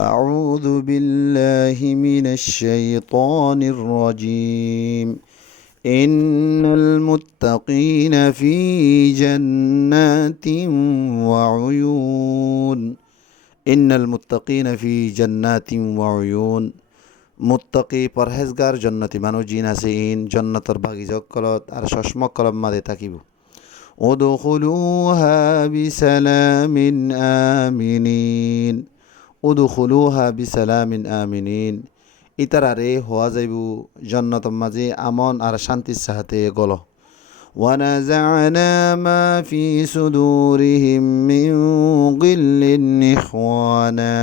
أعوذ بالله من الشيطان الرجيم إن المتقين في جنات وعيون إن المتقين في جنات وعيون মুত্তাকি পরহেজগার জন্নতি মানুষ জিন আছে ইন জন্নতর বাগিচকলত আর চশমকলম মাদে থাকিব উদখুলুহা বিসালামিন আমিনিন উদখুলুহা বিসালামিন আমিনিন ইতারারে হওয়া যাইব জন্নতর মাঝে আমন আর শান্তির সাথে গল ونزعنا ما في صدورهم من غل إخوانا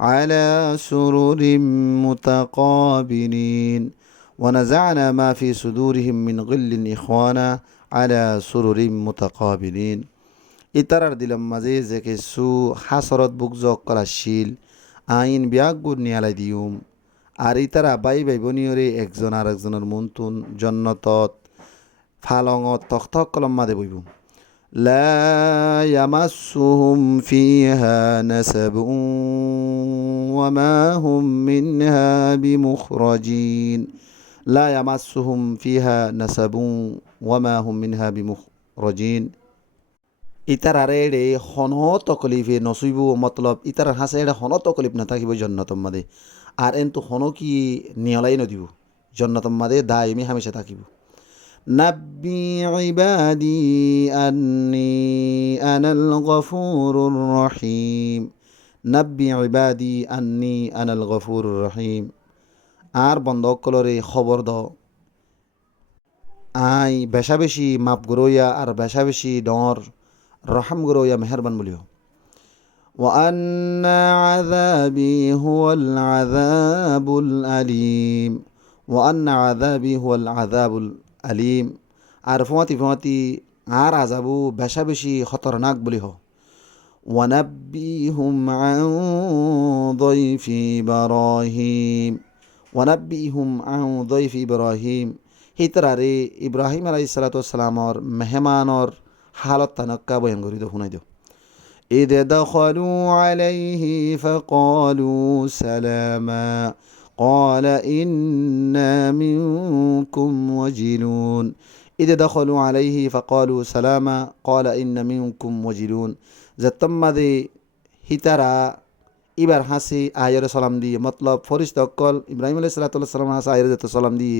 على سرر متقابلين ونزعنا ما في صدورهم من غل إخوانا على سرر متقابلين ইতারার দিলাম মাঝে যে কিছু হাসরত বুকজক করাশীল আইন বিয়াগুর নিয়ালাই দিউম আর ইতারা বাই বাই বনিয়রে একজন আর একজনের মন্তুন জন্নতত ফালঙত তখতক কলম মাদে বইব লা ইয়ামাসসুহুম ফিহা নাসাবুন ওয়া মা হুম মিনহা বিমুখরাজিন লা ইয়ামাসসুহুম ফিহা নাসাবুন ওয়া মা হুম মিনহা বিমুখরাজিন ইতারারে এড়ে হন তকলিফে নসুইব মতলব ইতার হাসে এড়ে হন তকলিফ না থাকিব জন্নতম মাদে আর এন্তু হন কি নিয়লাই নদিব জন্নতম মাদে দায়মি হামেশা থাকিব নাব্বি ইবাদি আন্নি আনাল গফুরুর রহিম নাব্বি ইবাদি আন্নি আনাল গফুরুর রহিম আর বন্ধকলরে খবর দাও আই বেশা বেশি মাপ গরইয়া আর বেশা বেশি ডর রহম গরইয়া মেহরবান বলিও وأن عذابي هو العذاب الأليم وأن عذابي هو العذاب الأليم আর ফমাতি আর আযাবু বেশা বেশি খতরনাক বলি হ ওয়ানাব্বিহুম আন যায়ফি ইব্রাহিম ওয়ানাব্বিহুম আন যায়ফি ইব্রাহিম হিতরারে ইব্রাহিম আলাইহিস সালাতু ওয়াস সালামর মেহমানর হালত তানক্কা বয়ান করি দো শুনাই দো إذ دخلوا عليه فقالوا سلاما قال إنا منكم وجلون إذ دخلوا عليه فقالوا سلاما قال إن منكم وجلون زتم ذي هترا إبر حسي آير سلام دي مطلب فرشت أقل إبراهيم عليه الصلاة والسلام حسي آير سلام دي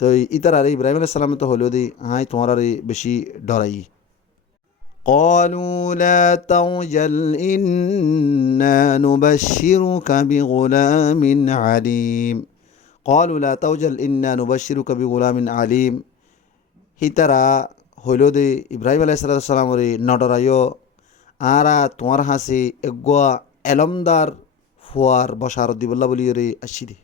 তো ইতারারে ইব্রাহিম আলাইহিস সালাম তো হলো দি হাই তোমারে বেশি ডরাই قالوا لا توجل إنا نبشرك بغلام عليم قالوا لا توجل إنا نبشرك بغلام عليم হিতারা হইল দে ইব্রাহিম আলাইহিস সালাম রে নডরায়ো আরা তোমার হাসি এগুয়া এলমদার ফুয়ার বসার দিবল্লা বলি রে আসি দে